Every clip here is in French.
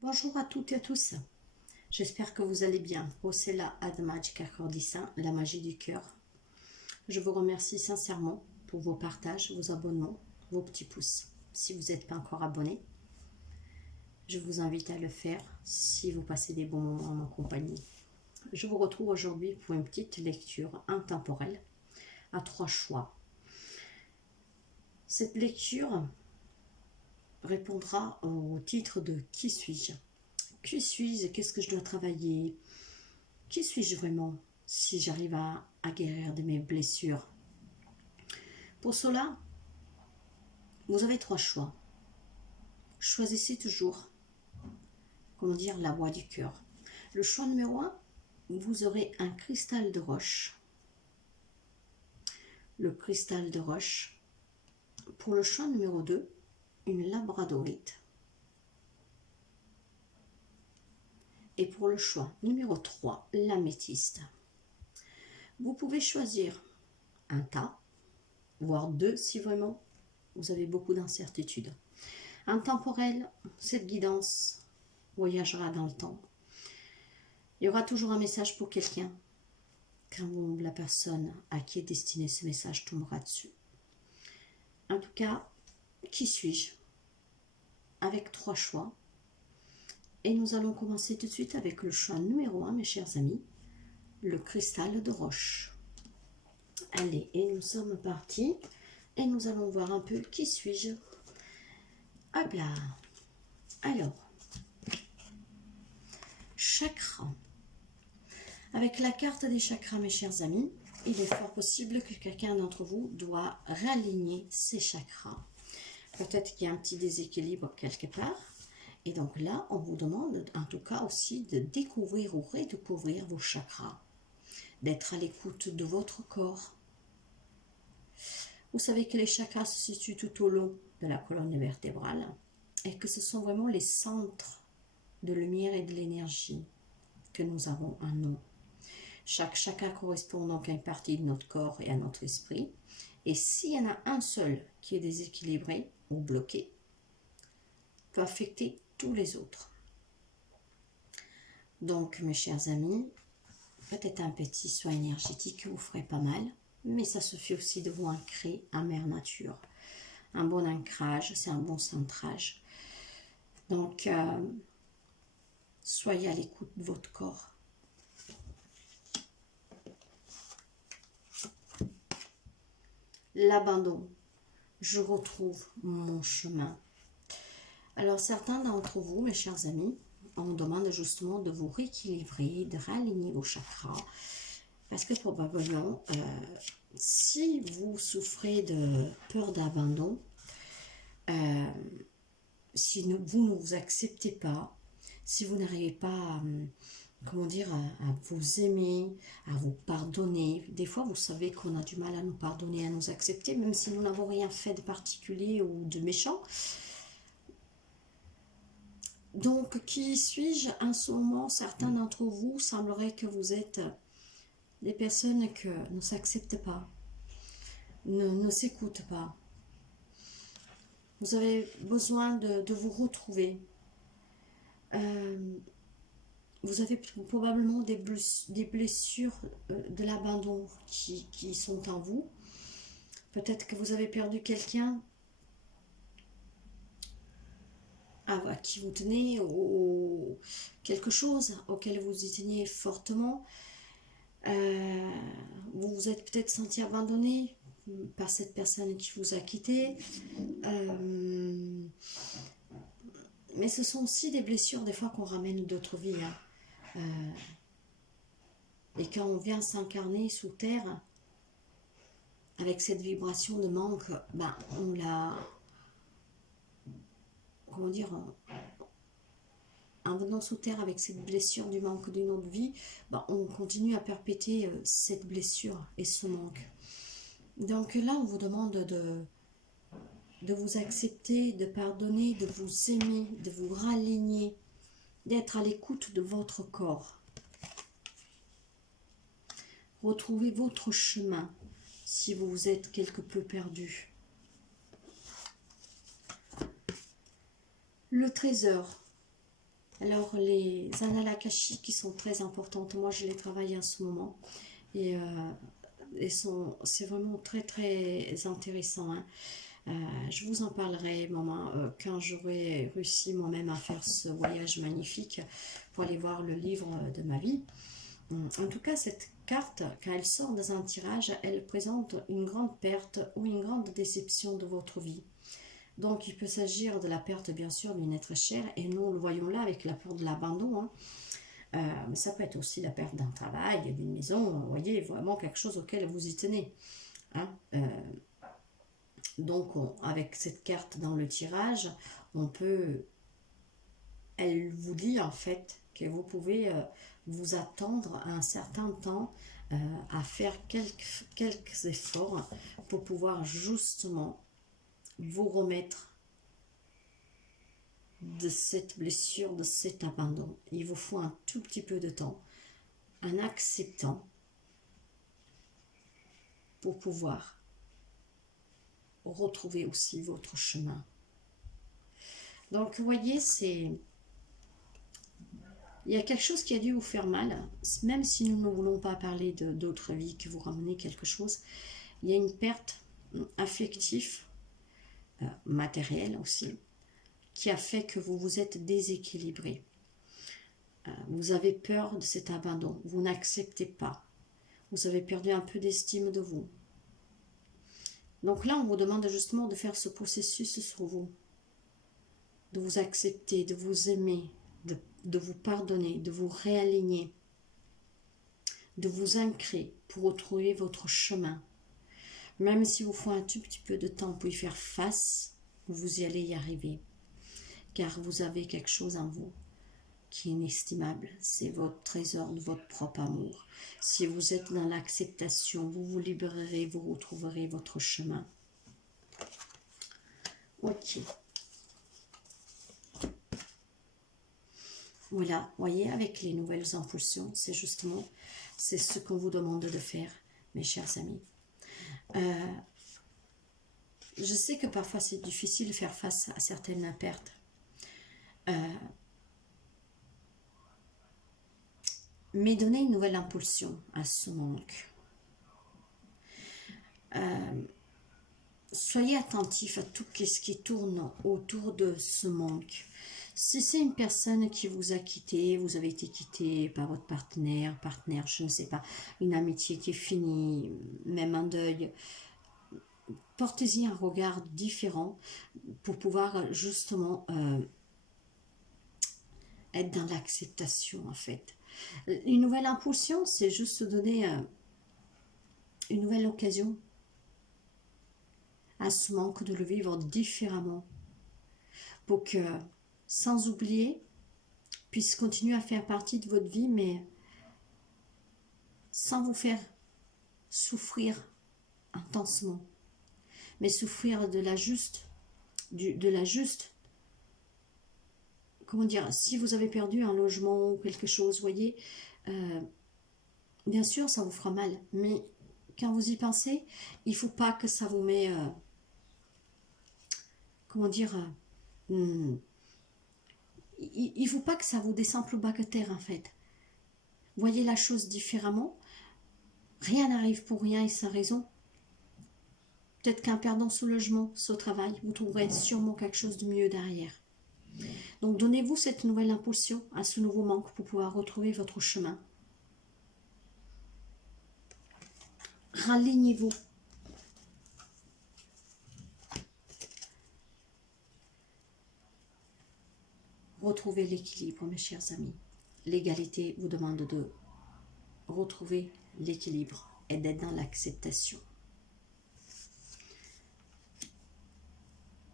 Bonjour à toutes et à tous, j'espère que vous allez bien. Rossella Ad Magica Cordissa, la magie du cœur. Je vous remercie sincèrement pour vos partages, vos abonnements, vos petits pouces. Si vous n'êtes pas encore abonné, je vous invite à le faire si vous passez des bons moments en ma compagnie. Je vous retrouve aujourd'hui pour une petite lecture intemporelle à 3 choix. Cette lecture répondra au titre de « Qui suis-je » ? Qui suis-je? Qu'est-ce que je dois travailler? Qui suis-je vraiment si j'arrive à guérir de mes blessures? Pour cela, vous avez 3 choix. Choisissez toujours, comment dire, la voie du cœur. Le choix numéro 1, vous aurez un cristal de roche. Le cristal de roche. Pour le choix numéro 2, une labradorite. Et pour le choix numéro 3, l'améthyste. Vous pouvez choisir un tas, voire 2 si vraiment vous avez beaucoup d'incertitudes. Intemporel, cette guidance voyagera dans le temps. Il y aura toujours un message pour quelqu'un quand la personne à qui est destiné ce message tombera dessus. En tout cas, qui suis-je? Avec 3 choix. Et nous allons commencer tout de suite avec le choix numéro 1, mes chers amis, le cristal de roche. Allez, et nous sommes partis. Et nous allons voir un peu qui suis-je. Hop là. Alors, chakra. Avec la carte des chakras, mes chers amis, il est fort possible que quelqu'un d'entre vous doit réaligner ses chakras. Peut-être qu'il y a un petit déséquilibre quelque part. Et donc là, on vous demande en tout cas aussi de découvrir ou redécouvrir vos chakras. D'être à l'écoute de votre corps. Vous savez que les chakras se situent tout au long de la colonne vertébrale et que ce sont vraiment les centres de lumière et de l'énergie que nous avons en nous. Chaque chakra correspond donc à une partie de notre corps et à notre esprit. Et s'il y en a un seul qui est déséquilibré ou bloqué, peut affecter tous les autres. Donc, mes chers amis, peut-être un petit soin énergétique vous ferait pas mal, mais ça suffit aussi de vous ancrer à mère nature. Un bon ancrage, c'est un bon centrage. Donc, soyez à l'écoute de votre corps. L'abandon. Je retrouve mon chemin. Alors, certains d'entre vous, mes chers amis, on demande justement de vous rééquilibrer, de réaligner vos chakras. Parce que probablement, si vous souffrez de peur d'abandon, si vous ne vous acceptez pas, si vous n'arrivez pas à, comment dire, à vous aimer, à vous pardonner. Des fois, vous savez qu'on a du mal à nous pardonner, à nous accepter, même si nous n'avons rien fait de particulier ou de méchant. Donc, qui suis-je? En ce moment, certains d'entre vous semblerait que vous êtes des personnes qui ne s'acceptent pas, ne s'écoutent pas. Vous avez besoin de vous retrouver. Vous avez probablement des blessures de l'abandon qui sont en vous. Peut-être que vous avez perdu quelqu'un à qui vous tenez, ou quelque chose auquel vous y teniez fortement. Vous vous êtes peut-être senti abandonné par cette personne qui vous a quitté. Mais ce sont aussi des blessures des fois qu'on ramène d'autres vies. Et quand on vient s'incarner sous terre, avec cette vibration de manque, on l'a... Comment dire, en venant sous terre avec cette blessure du manque d'une autre vie, on continue à perpétuer cette blessure et ce manque. Donc là, on vous demande de vous accepter, de pardonner, de vous aimer, de vous raligner, d'être à l'écoute de votre corps. Retrouvez votre chemin si vous vous êtes quelque peu perdu. Le trésor. Alors, les annales akashiques qui sont très importantes, moi je les travaille en ce moment. Et, c'est vraiment très très intéressant. Hein. Je vous en parlerai, maman, quand j'aurai réussi moi-même à faire ce voyage magnifique pour aller voir le livre de ma vie. En tout cas, cette carte, quand elle sort dans un tirage, elle présente une grande perte ou une grande déception de votre vie. Donc, il peut s'agir de la perte, bien sûr, d'une être cher, et nous le voyons là avec la peur de l'abandon. Hein. Mais ça peut être aussi la perte d'un travail, d'une maison, vous voyez, vraiment quelque chose auquel vous y tenez. Hein. Donc, avec cette carte dans le tirage, on peut, elle vous dit en fait que vous pouvez vous attendre un certain temps à faire quelques efforts pour pouvoir justement vous remettre de cette blessure, de cet abandon. Il vous faut un tout petit peu de temps, en acceptant pour pouvoir retrouver aussi votre chemin. Donc, vous voyez, il y a quelque chose qui a dû vous faire mal, même si nous ne voulons pas parler d'autres vies, que vous ramenez quelque chose. Il y a une perte affective, matérielle aussi, qui a fait que vous vous êtes déséquilibré. Vous avez peur de cet abandon, vous n'acceptez pas. Vous avez perdu un peu d'estime de vous. Donc là, on vous demande justement de faire ce processus sur vous, de vous accepter, de vous aimer, de vous pardonner, de vous réaligner, de vous ancrer pour retrouver votre chemin. Même si vous faut un tout petit peu de temps pour y faire face, vous y allez y arriver. Car vous avez quelque chose en vous qui est inestimable. C'est votre trésor de votre propre amour. Si vous êtes dans l'acceptation, vous vous libérerez, vous retrouverez votre chemin. Ok. Voilà, voyez, avec les nouvelles impulsions, c'est justement, c'est ce qu'on vous demande de faire, mes chers amis. Je sais que parfois c'est difficile de faire face à certaines pertes. Mais donnez une nouvelle impulsion à ce manque. Soyez attentif à tout ce qui tourne autour de ce manque. Si c'est une personne qui vous a quitté, vous avez été quitté par votre partenaire, je ne sais pas, une amitié qui est finie, même un deuil, portez-y un regard différent pour pouvoir justement être dans l'acceptation en fait. Une nouvelle impulsion, c'est juste se donner une nouvelle occasion à ce manque de le vivre différemment pour que, sans oublier, puisse continuer à faire partie de votre vie, mais sans vous faire souffrir intensement, mais souffrir de la juste, comment dire, si vous avez perdu un logement ou quelque chose, voyez, bien sûr ça vous fera mal, mais quand vous y pensez, il ne faut pas que ça vous met, comment dire, il ne faut pas que ça vous descende plus bas que terre en fait. Voyez la chose différemment. Rien n'arrive pour rien et sans raison. Peut-être qu'en perdant ce logement, ce travail, vous trouverez sûrement quelque chose de mieux derrière. Donc donnez-vous cette nouvelle impulsion à ce nouveau manque pour pouvoir retrouver votre chemin. Ralignez-vous. Retrouvez l'équilibre, mes chers amis. L'égalité vous demande de retrouver l'équilibre et d'être dans l'acceptation.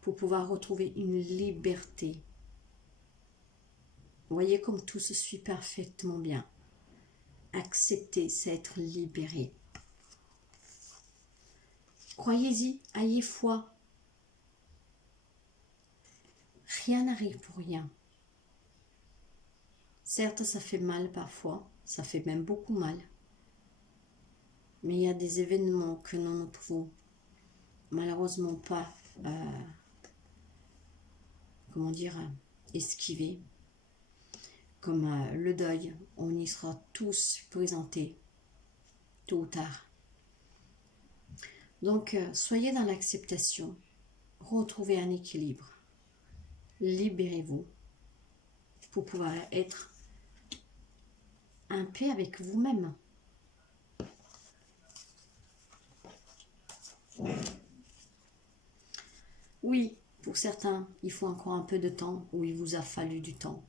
Pour pouvoir retrouver une liberté. Vous voyez comme tout se suit parfaitement bien. Accepter, c'est être libéré. Croyez-y, ayez foi. Rien n'arrive pour rien. Certes, ça fait mal parfois, ça fait même beaucoup mal. Mais il y a des événements que nous ne pouvons malheureusement pas, comment dire, esquiver. comme le deuil, on y sera tous présentés, tôt ou tard. Donc, soyez dans l'acceptation, retrouvez un équilibre, libérez-vous pour pouvoir être en paix avec vous-même. Oui, pour certains, il faut encore un peu de temps, ou il vous a fallu du temps.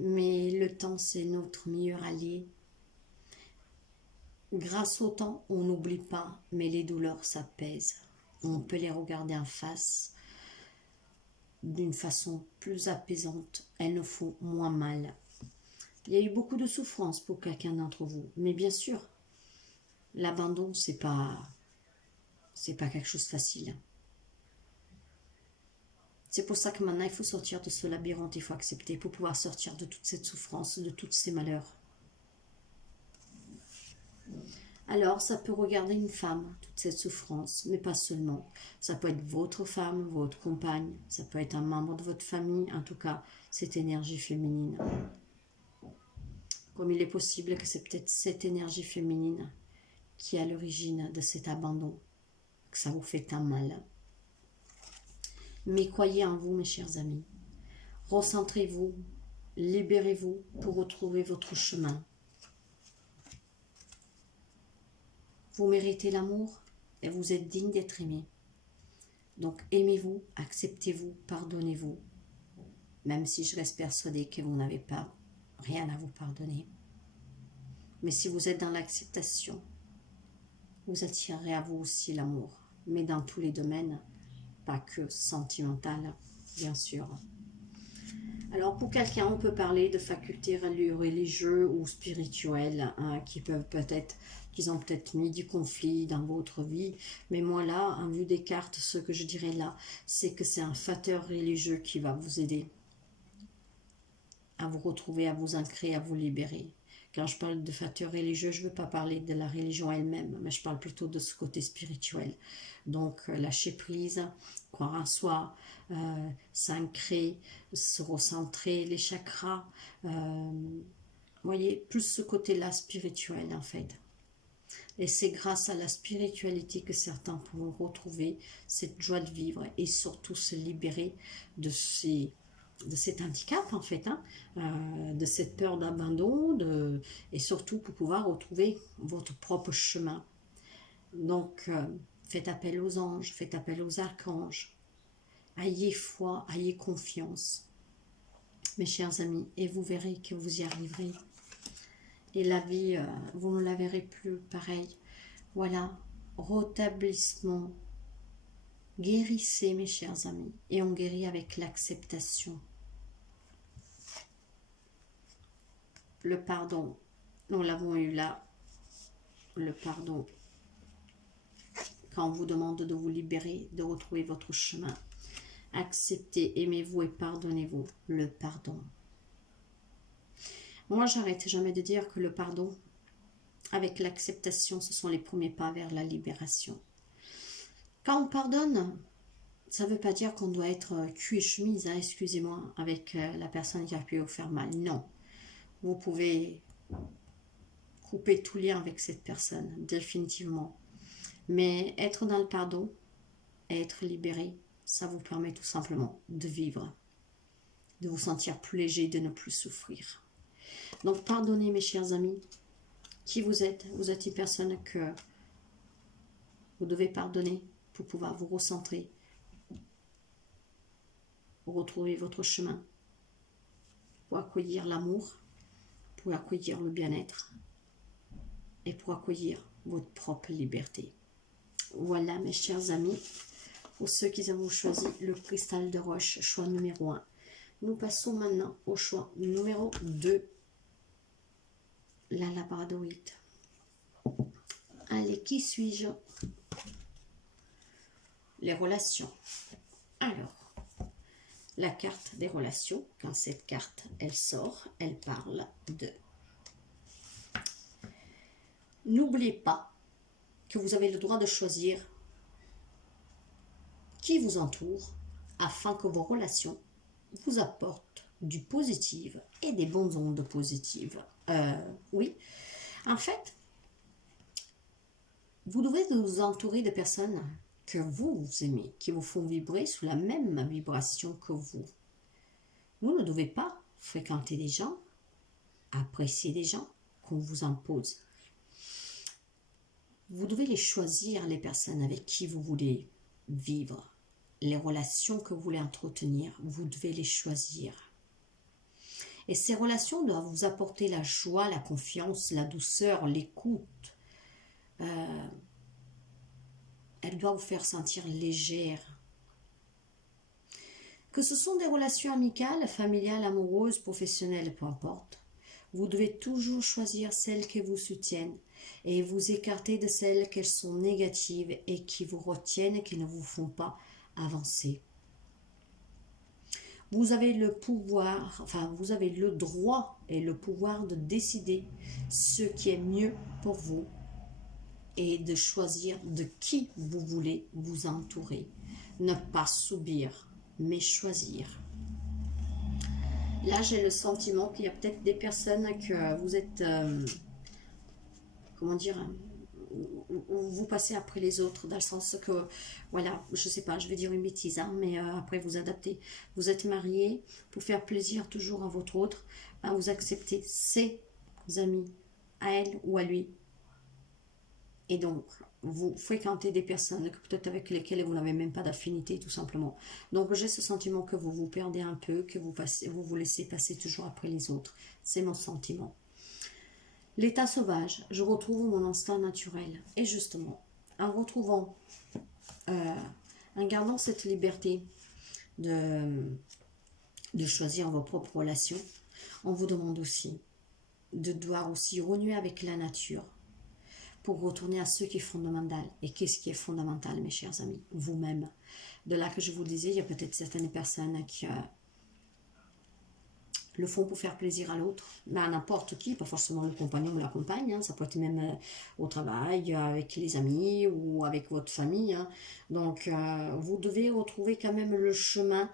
Mais le temps, c'est notre meilleur allié. Grâce au temps, on n'oublie pas, mais les douleurs s'apaisent. On peut les regarder en face d'une façon plus apaisante. Elles nous font moins mal. Il y a eu beaucoup de souffrance pour quelqu'un d'entre vous. Mais bien sûr, l'abandon, c'est pas quelque chose de facile. C'est pour ça que maintenant, il faut sortir de ce labyrinthe, il faut accepter pour pouvoir sortir de toute cette souffrance, de tous ces malheurs. Alors, ça peut regarder une femme, toute cette souffrance, mais pas seulement. Ça peut être votre femme, votre compagne, ça peut être un membre de votre famille, en tout cas, cette énergie féminine. Comme il est possible que c'est peut-être cette énergie féminine qui est à l'origine de cet abandon, que ça vous fait tant mal. Mais croyez en vous, mes chers amis. Recentrez-vous, libérez-vous pour retrouver votre chemin. Vous méritez l'amour et vous êtes digne d'être aimé. Donc aimez-vous, acceptez-vous, pardonnez-vous. Même si je reste persuadée que vous n'avez pas rien à vous pardonner. Mais si vous êtes dans l'acceptation, vous attirerez à vous aussi l'amour. Mais dans tous les domaines, pas que sentimental, bien sûr. Alors pour quelqu'un, on peut parler de facultés religieuses ou spirituelles qui peuvent peut-être, qu'ils ont peut-être mis du conflit dans votre vie. Mais moi là, en vue des cartes, ce que je dirais là, c'est que c'est un facteur religieux qui va vous aider à vous retrouver, à vous ancrer, à vous libérer. Quand je parle de facteurs religieux, je ne veux pas parler de la religion elle-même, mais je parle plutôt de ce côté spirituel. Donc, lâcher prise, croire en soi, s'ancrer, se recentrer, les chakras. Vous voyez, plus ce côté-là spirituel, en fait. Et c'est grâce à la spiritualité que certains pourront retrouver cette joie de vivre et surtout se libérer de cet handicap en fait, de cette peur d'abandon, et surtout pour pouvoir retrouver votre propre chemin. Donc, faites appel aux anges, faites appel aux archanges. Ayez foi, ayez confiance, mes chers amis, et vous verrez que vous y arriverez. Et la vie, vous ne la verrez plus pareil. Voilà, rétablissement. Guérissez, mes chers amis, et on guérit avec l'acceptation. Le pardon, nous l'avons eu là, le pardon, quand on vous demande de vous libérer, de retrouver votre chemin. Acceptez, aimez-vous et pardonnez-vous, le pardon. Moi, j'arrête jamais de dire que le pardon, avec l'acceptation, ce sont les premiers pas vers la libération. Quand on pardonne, ça ne veut pas dire qu'on doit être cul et chemise, excusez-moi, avec la personne qui a pu vous faire mal. Non. Vous pouvez couper tout lien avec cette personne, définitivement. Mais être dans le pardon, être libéré, ça vous permet tout simplement de vivre, de vous sentir plus léger, de ne plus souffrir. Donc pardonnez mes chers amis, qui vous êtes une personne que vous devez pardonner pour pouvoir vous recentrer, retrouver votre chemin, pour accueillir l'amour, pour accueillir le bien-être et pour accueillir votre propre liberté. Voilà mes chers amis, pour ceux qui ont choisi le cristal de roche, choix numéro 1. Nous passons maintenant au choix numéro 2, la labradorite. Allez, qui suis-je? Les relations. Alors, la carte des relations, quand cette carte, elle sort, elle parle de... N'oubliez pas que vous avez le droit de choisir qui vous entoure afin que vos relations vous apportent du positif et des bonnes ondes positives. Oui, en fait, vous devez vous entourer de personnes que vous aimez, qui vous font vibrer sous la même vibration que vous. Vous ne devez pas fréquenter des gens, apprécier des gens qu'on vous impose. Vous devez les choisir, les personnes avec qui vous voulez vivre. Les relations que vous voulez entretenir, vous devez les choisir. Et ces relations doivent vous apporter la joie, la confiance, la douceur, l'écoute. Elles doivent vous faire sentir légère. Que ce sont des relations amicales, familiales, amoureuses, professionnelles, peu importe. Vous devez toujours choisir celles qui vous soutiennent et vous écarter de celles qui sont négatives et qui vous retiennent et qui ne vous font pas avancer. Vous avez le pouvoir, vous avez le droit et le pouvoir de décider ce qui est mieux pour vous et de choisir de qui vous voulez vous entourer. Ne pas subir, mais choisir. Là, j'ai le sentiment qu'il y a peut-être des personnes que vous êtes, comment dire, vous passez après les autres, dans le sens que, voilà, je sais pas, je vais dire une bêtise, hein, mais après vous adaptez. Vous êtes marié, pour faire plaisir toujours à votre autre, ben, vous acceptez ses amis, à elle ou à lui. Et donc, vous fréquentez des personnes peut-être avec lesquelles vous n'avez même pas d'affinité, tout simplement. Donc, j'ai ce sentiment que vous vous perdez un peu, que vous laissez passer toujours après les autres. C'est mon sentiment. L'état sauvage, je retrouve mon instinct naturel. Et justement, en retrouvant, en gardant cette liberté de choisir vos propres relations, on vous demande aussi de devoir aussi renouer avec la nature pour retourner à ce qui est fondamental. Et qu'est-ce qui est fondamental, mes chers amis? Vous-même. De là que je vous disais, il y a peut-être certaines personnes qui le font pour faire plaisir à l'autre, mais à n'importe qui, pas forcément le compagnon ou la compagne, hein, ça peut être même au travail, avec les amis ou avec votre famille. Hein. Donc, vous devez retrouver quand même le chemin,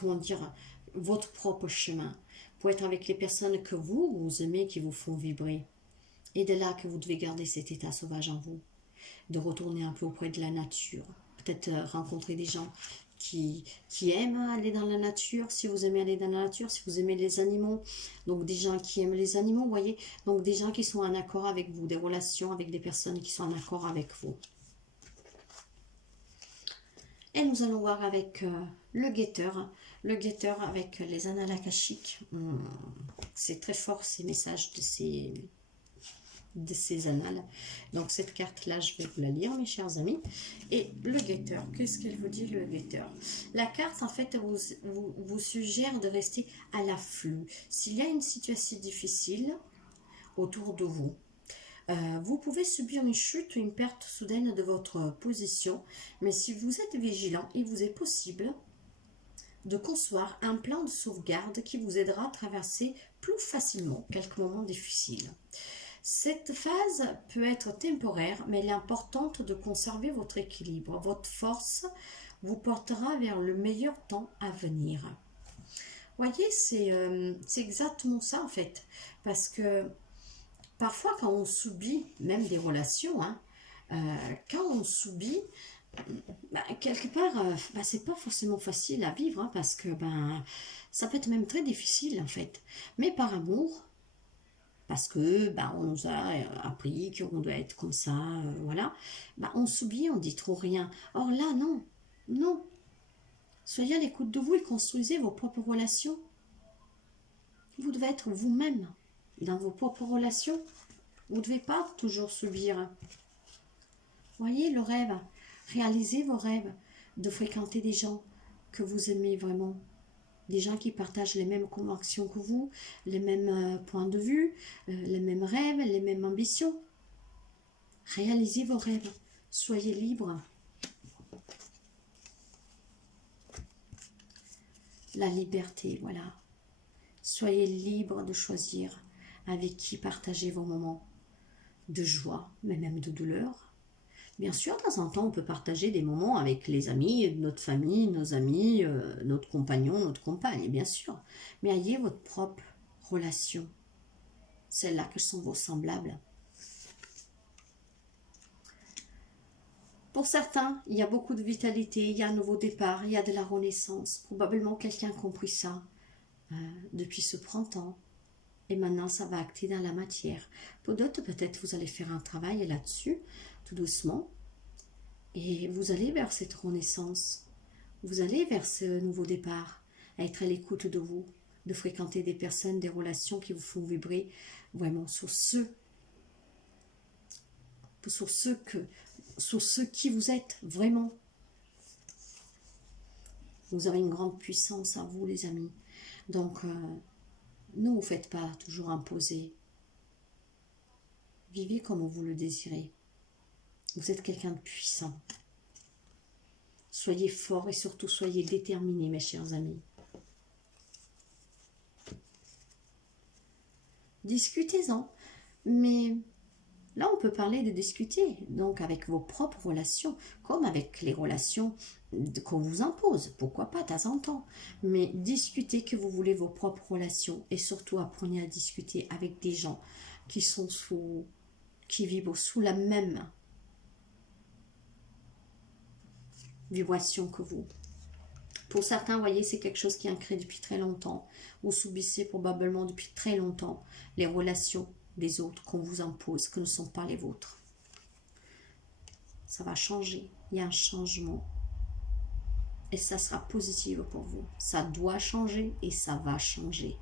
comment dire, votre propre chemin, pour être avec les personnes que vous aimez, qui vous font vibrer. Et de là que vous devez garder cet état sauvage en vous, de retourner un peu auprès de la nature, peut-être rencontrer des gens qui aiment aller dans la nature, si vous aimez aller dans la nature, si vous aimez les animaux, donc des gens qui aiment les animaux, vous voyez, donc des gens qui sont en accord avec vous, des relations avec des personnes qui sont en accord avec vous. Et nous allons voir avec le guetteur avec les annales akashiques. C'est très fort ces messages de ces annales. Donc cette carte là, je vais vous la lire, mes chers amis. Et le guetteur, qu'est-ce qu'elle vous dit, le guetteur? La carte en fait vous suggère de rester à l'afflux. S'il y a une situation difficile autour de vous, vous pouvez subir une chute ou une perte soudaine de votre position, mais si vous êtes vigilant, il vous est possible de concevoir un plan de sauvegarde qui vous aidera à traverser plus facilement quelques moments difficiles. Cette phase peut être temporaire, mais elle est importante de conserver votre équilibre. Votre force vous portera vers le meilleur temps à venir. Voyez, c'est exactement ça en fait. Parce que parfois quand on subit même des relations, hein, quand on subit, quelque part, c'est pas forcément facile à vivre, hein, parce que ça peut être même très difficile en fait. Mais par amour, parce que on nous a appris qu'on doit être comme ça, voilà, on s'oublie, on dit trop rien. Or là, non, non. Soyez à l'écoute de vous et construisez vos propres relations. Vous devez être vous-même dans vos propres relations. Vous ne devez pas toujours subir. Voyez le rêve, réalisez vos rêves, de fréquenter des gens que vous aimez vraiment. Des gens qui partagent les mêmes convictions que vous, les mêmes points de vue, les mêmes rêves, les mêmes ambitions. Réalisez vos rêves. Soyez libres. La liberté, voilà. Soyez libres de choisir avec qui partager vos moments de joie, mais même de douleur, Bien sûr, de temps en temps, on peut partager des moments avec les amis, notre famille, nos amis, notre compagnon, notre compagne, bien sûr. Mais ayez votre propre relation, celles-là que sont vos semblables. Pour certains, il y a beaucoup de vitalité, il y a un nouveau départ, il y a de la renaissance. Probablement quelqu'un a compris ça depuis ce printemps. Et maintenant, ça va acter dans la matière. Pour d'autres, peut-être vous allez faire un travail là-dessus, tout doucement. Et vous allez vers cette renaissance. Vous allez vers ce nouveau départ, à être à l'écoute de vous, de fréquenter des personnes, des relations qui vous font vibrer vraiment sur ce qui vous êtes vraiment. Vous avez une grande puissance à vous, les amis. Donc, ne vous faites pas toujours imposer. Vivez comme vous le désirez. Vous êtes quelqu'un de puissant. Soyez fort et surtout soyez déterminés, mes chers amis. Discutez-en, mais là, on peut parler de discuter, donc avec vos propres relations, comme avec les relations qu'on vous impose, pourquoi pas, de temps en temps. Mais discutez que vous voulez vos propres relations et surtout apprenez à discuter avec des gens qui sont qui vivent sous la même vibration que vous. Pour certains, vous voyez, c'est quelque chose qui est ancré depuis très longtemps. Vous subissez probablement depuis très longtemps les relations des autres qu'on vous impose, que ne sont pas les vôtres. Ça va changer. Il y a un changement. Et ça sera positif pour vous. Ça doit changer et ça va changer.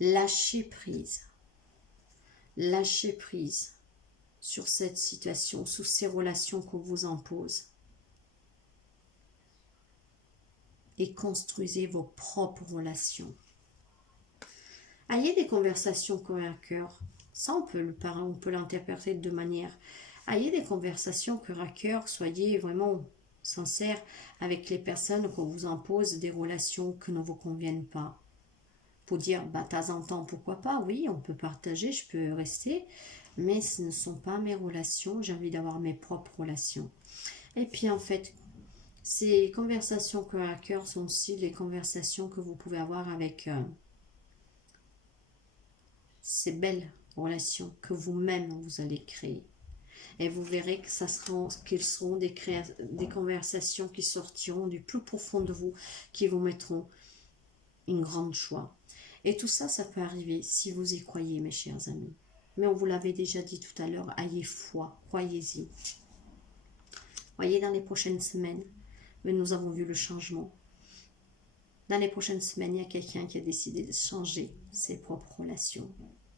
Lâchez prise. Lâchez prise sur cette situation, sur ces relations qu'on vous impose. Et construisez vos propres relations. Ayez des conversations cœur à cœur. Ça, on peut l'interpréter de deux manières. Ayez des conversations cœur à cœur. Soyez vraiment sincères avec les personnes qu'on vous impose des relations qui ne vous conviennent pas. Pour dire, de temps en temps, pourquoi pas, oui, on peut partager, je peux rester, mais ce ne sont pas mes relations, j'ai envie d'avoir mes propres relations. Et puis en fait, ces conversations cœur à cœur sont aussi les conversations que vous pouvez avoir avec ces belles relations que vous-même vous allez créer. Et vous verrez que qu'ils seront des conversations qui sortiront du plus profond de vous, qui vous mettront une grande joie. Et tout ça, ça peut arriver si vous y croyez, mes chers amis. Mais on vous l'avait déjà dit tout à l'heure, ayez foi, croyez-y. Voyez, dans les prochaines semaines, mais nous avons vu le changement. Dans les prochaines semaines, il y a quelqu'un qui a décidé de changer ses propres relations.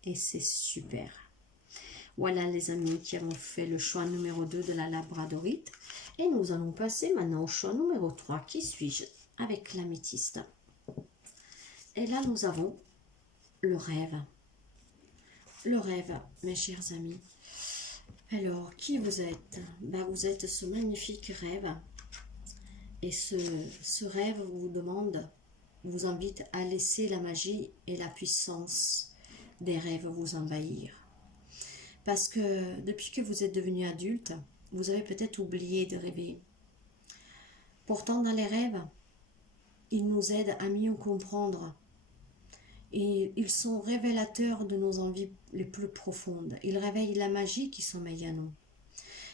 Et c'est super. Voilà les amis qui avons fait le choix numéro 2 de la labradorite. Et nous allons passer maintenant au choix numéro 3. Qui suis-je? Avec l'améthyste. Et là, nous avons le rêve. Le rêve, mes chers amis. Alors, qui vous êtes? Vous êtes ce magnifique rêve. Et ce rêve vous invite à laisser la magie et la puissance des rêves vous envahir. Parce que depuis que vous êtes devenu adulte, vous avez peut-être oublié de rêver. Pourtant, dans les rêves, ils nous aident à mieux comprendre. Et ils sont révélateurs de nos envies les plus profondes. Ils réveillent la magie qui sommeille à nous.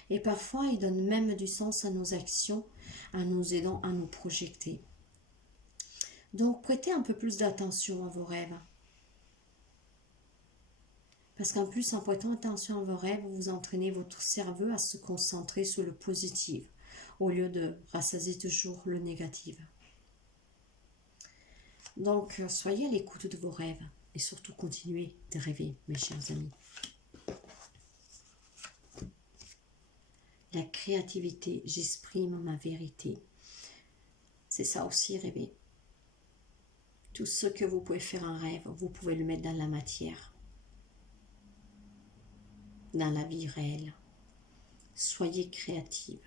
Et parfois, ils donnent même du sens à nos actions, en nous aidant à nous projeter. Donc, prêtez un peu plus d'attention à vos rêves. Parce qu'en plus, en prêtant attention à vos rêves, vous entraînez votre cerveau à se concentrer sur le positif, au lieu de rassasier toujours le négatif. Donc, soyez à l'écoute de vos rêves et surtout continuez de rêver, mes chers amis. La créativité, j'exprime ma vérité. C'est ça aussi, rêver. Tout ce que vous pouvez faire en rêve, vous pouvez le mettre dans la matière, dans la vie réelle. Soyez créative.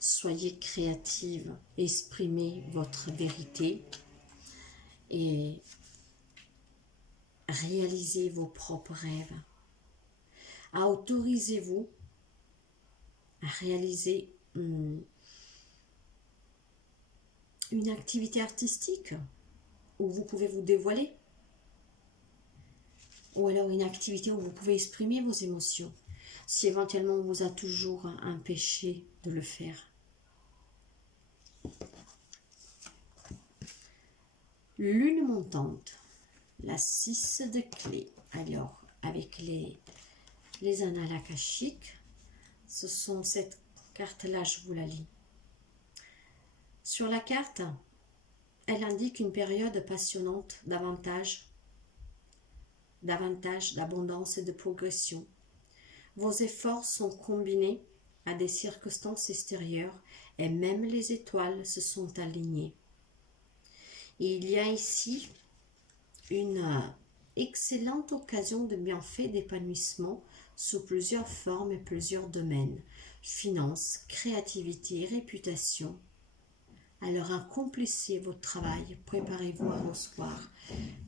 Soyez créative. Exprimez votre vérité. Et réalisez vos propres rêves. Autorisez-vous à réaliser une activité artistique où vous pouvez vous dévoiler, ou alors une activité où vous pouvez exprimer vos émotions, si éventuellement on vous a toujours empêché de le faire. Lune montante, la 6 de clés. Alors, avec les annales akashiques, ce sont cette carte-là, je vous la lis. Sur la carte, elle indique une période passionnante davantage d'abondance et de progression. Vos efforts sont combinés à des circonstances extérieures et même les étoiles se sont alignées. Et il y a ici une excellente occasion de bienfaits d'épanouissement sous plusieurs formes et plusieurs domaines. Finances, créativité, réputation. Alors accomplissez votre travail, préparez-vous à recevoir.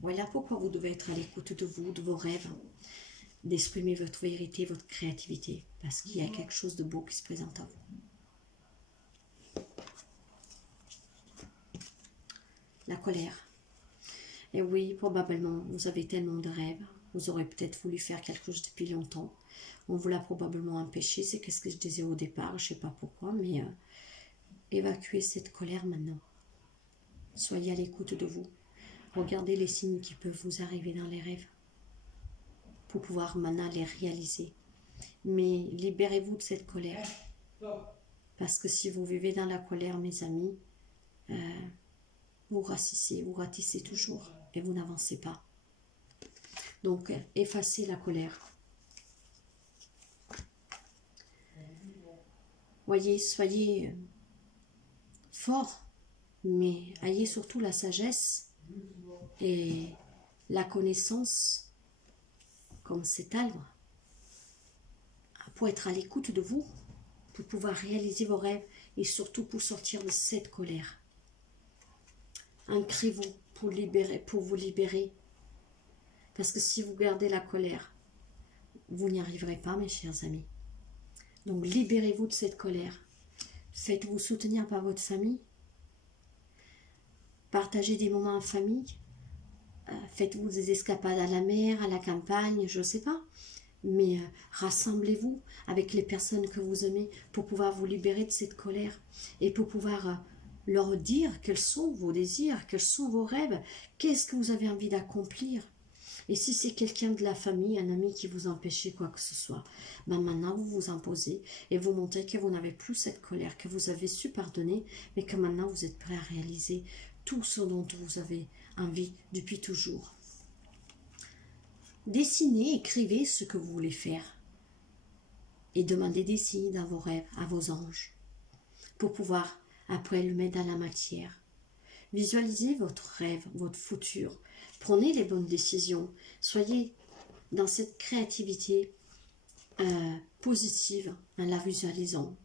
Voilà pourquoi vous devez être à l'écoute de vous, de vos rêves, d'exprimer votre vérité, votre créativité, parce qu'il y a quelque chose de beau qui se présente à vous. La colère. Et oui, probablement, vous avez tellement de rêves, vous aurez peut-être voulu faire quelque chose depuis longtemps, on vous l'a probablement empêché, c'est ce que je disais au départ, je ne sais pas pourquoi, mais évacuez cette colère maintenant. Soyez à l'écoute de vous. Regardez les signes qui peuvent vous arriver dans les rêves pour pouvoir maintenant les réaliser. Mais libérez-vous de cette colère. Parce que si vous vivez dans la colère, mes amis, vous ratissez toujours et vous n'avancez pas. Donc, effacez la colère. Voyez, soyez fort, mais ayez surtout la sagesse et la connaissance, comme cet arbre, pour être à l'écoute de vous, pour pouvoir réaliser vos rêves et surtout pour sortir de cette colère. Ancrez-vous pour vous libérer. Parce que si vous gardez la colère, vous n'y arriverez pas, mes chers amis. Donc libérez-vous de cette colère. Faites-vous soutenir par votre famille. Partagez des moments en famille. Faites-vous des escapades à la mer, à la campagne, je ne sais pas. Mais rassemblez-vous avec les personnes que vous aimez pour pouvoir vous libérer de cette colère et pour pouvoir leur dire quels sont vos désirs, quels sont vos rêves, qu'est-ce que vous avez envie d'accomplir. Et si c'est quelqu'un de la famille, un ami qui vous empêchait quoi que ce soit, ben maintenant vous vous imposez et vous montrez que vous n'avez plus cette colère, que vous avez su pardonner, mais que maintenant vous êtes prêt à réaliser tout ce dont vous avez envie depuis toujours. Dessinez, écrivez ce que vous voulez faire et demandez des signes dans vos rêves à vos anges pour pouvoir après le mettre dans la matière. Visualisez votre rêve, votre futur. Prenez les bonnes décisions. Soyez dans cette créativité positive en la visualisant.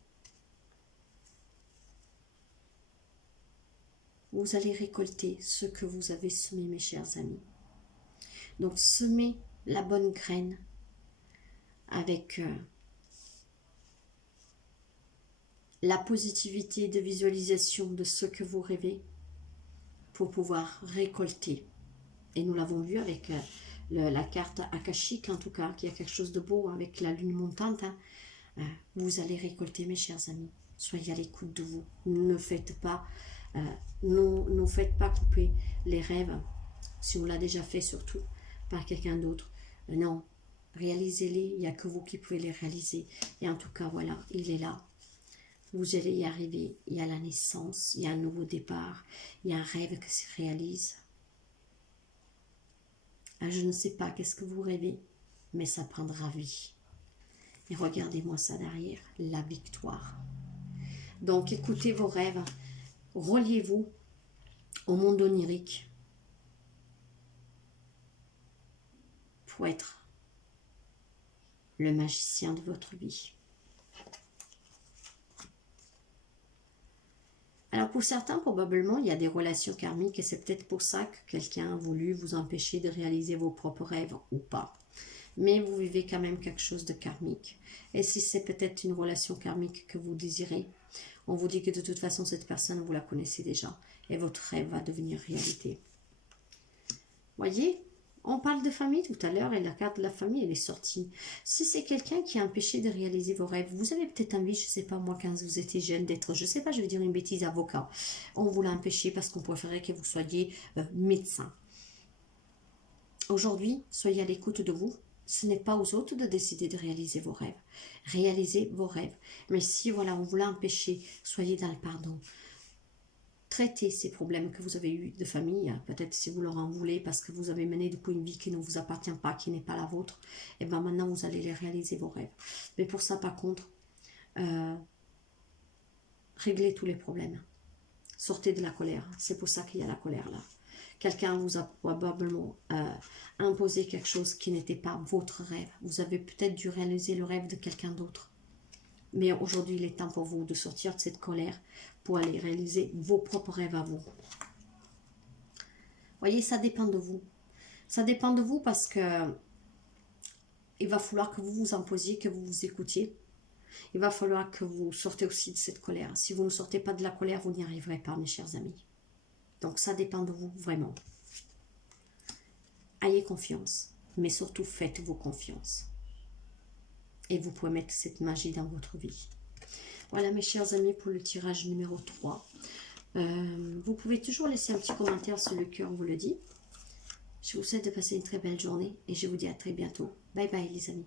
Vous allez récolter ce que vous avez semé, mes chers amis. Donc, semez la bonne graine avec la positivité de visualisation de ce que vous rêvez pour pouvoir récolter. Et nous l'avons vu avec la carte akashique, en tout cas, qu'il y a quelque chose de beau avec la lune montante. Vous allez récolter, mes chers amis. Soyez à l'écoute de vous. Ne faites pas couper les rêves, si on l'a déjà fait surtout, par quelqu'un d'autre. Non, réalisez-les, il n'y a que vous qui pouvez les réaliser. Et en tout cas, voilà, il est là. Vous allez y arriver, il y a la naissance, il y a un nouveau départ, il y a un rêve qui se réalise. Je ne sais pas qu'est-ce que vous rêvez, mais ça prendra vie. Et regardez-moi ça derrière, la victoire. Donc écoutez vos rêves, reliez-vous au monde onirique pour être le magicien de votre vie. Alors pour certains, probablement, il y a des relations karmiques et c'est peut-être pour ça que quelqu'un a voulu vous empêcher de réaliser vos propres rêves ou pas. mais vous vivez quand même quelque chose de karmique. Et si c'est peut-être une relation karmique que vous désirez, on vous dit que de toute façon, cette personne, vous la connaissez déjà. Et votre rêve va devenir réalité. Voyez, on parle de famille tout à l'heure et la carte de la famille, elle est sortie. Si c'est quelqu'un qui a empêché de réaliser vos rêves, vous avez peut-être envie, je ne sais pas moi, quand vous étiez jeune, d'être, je ne sais pas, je vais dire une bêtise, avocat. On vous l'a empêché parce qu'on préférait que vous soyez médecin. Aujourd'hui, soyez à l'écoute de vous. Ce n'est pas aux autres de décider de réaliser vos rêves. Réalisez vos rêves. Mais si voilà, on vous l'a empêché, soyez dans le pardon. Traitez ces problèmes que vous avez eus de famille, peut-être si vous leur en voulez parce que vous avez mené depuis une vie qui ne vous appartient pas, qui n'est pas la vôtre, et bien maintenant vous allez les réaliser vos rêves. Mais pour ça, par contre, réglez tous les problèmes. Sortez de la colère. C'est pour ça qu'il y a la colère là. Quelqu'un vous a probablement imposé quelque chose qui n'était pas votre rêve. Vous avez peut-être dû réaliser le rêve de quelqu'un d'autre. Mais aujourd'hui, il est temps pour vous de sortir de cette colère pour aller réaliser vos propres rêves à vous. Voyez, ça dépend de vous. Ça dépend de vous parce que il va falloir que vous vous imposiez, que vous vous écoutiez. Il va falloir que vous sortez aussi de cette colère. Si vous ne sortez pas de la colère, vous n'y arriverez pas, mes chers amis. Donc ça dépend de vous, vraiment. Ayez confiance, mais surtout faites-vous confiance. Et vous pouvez mettre cette magie dans votre vie. Voilà mes chers amis pour le tirage numéro 3. Vous pouvez toujours laisser un petit commentaire si le cœur vous le dit. Je vous souhaite de passer une très belle journée et je vous dis à très bientôt. Bye bye les amis.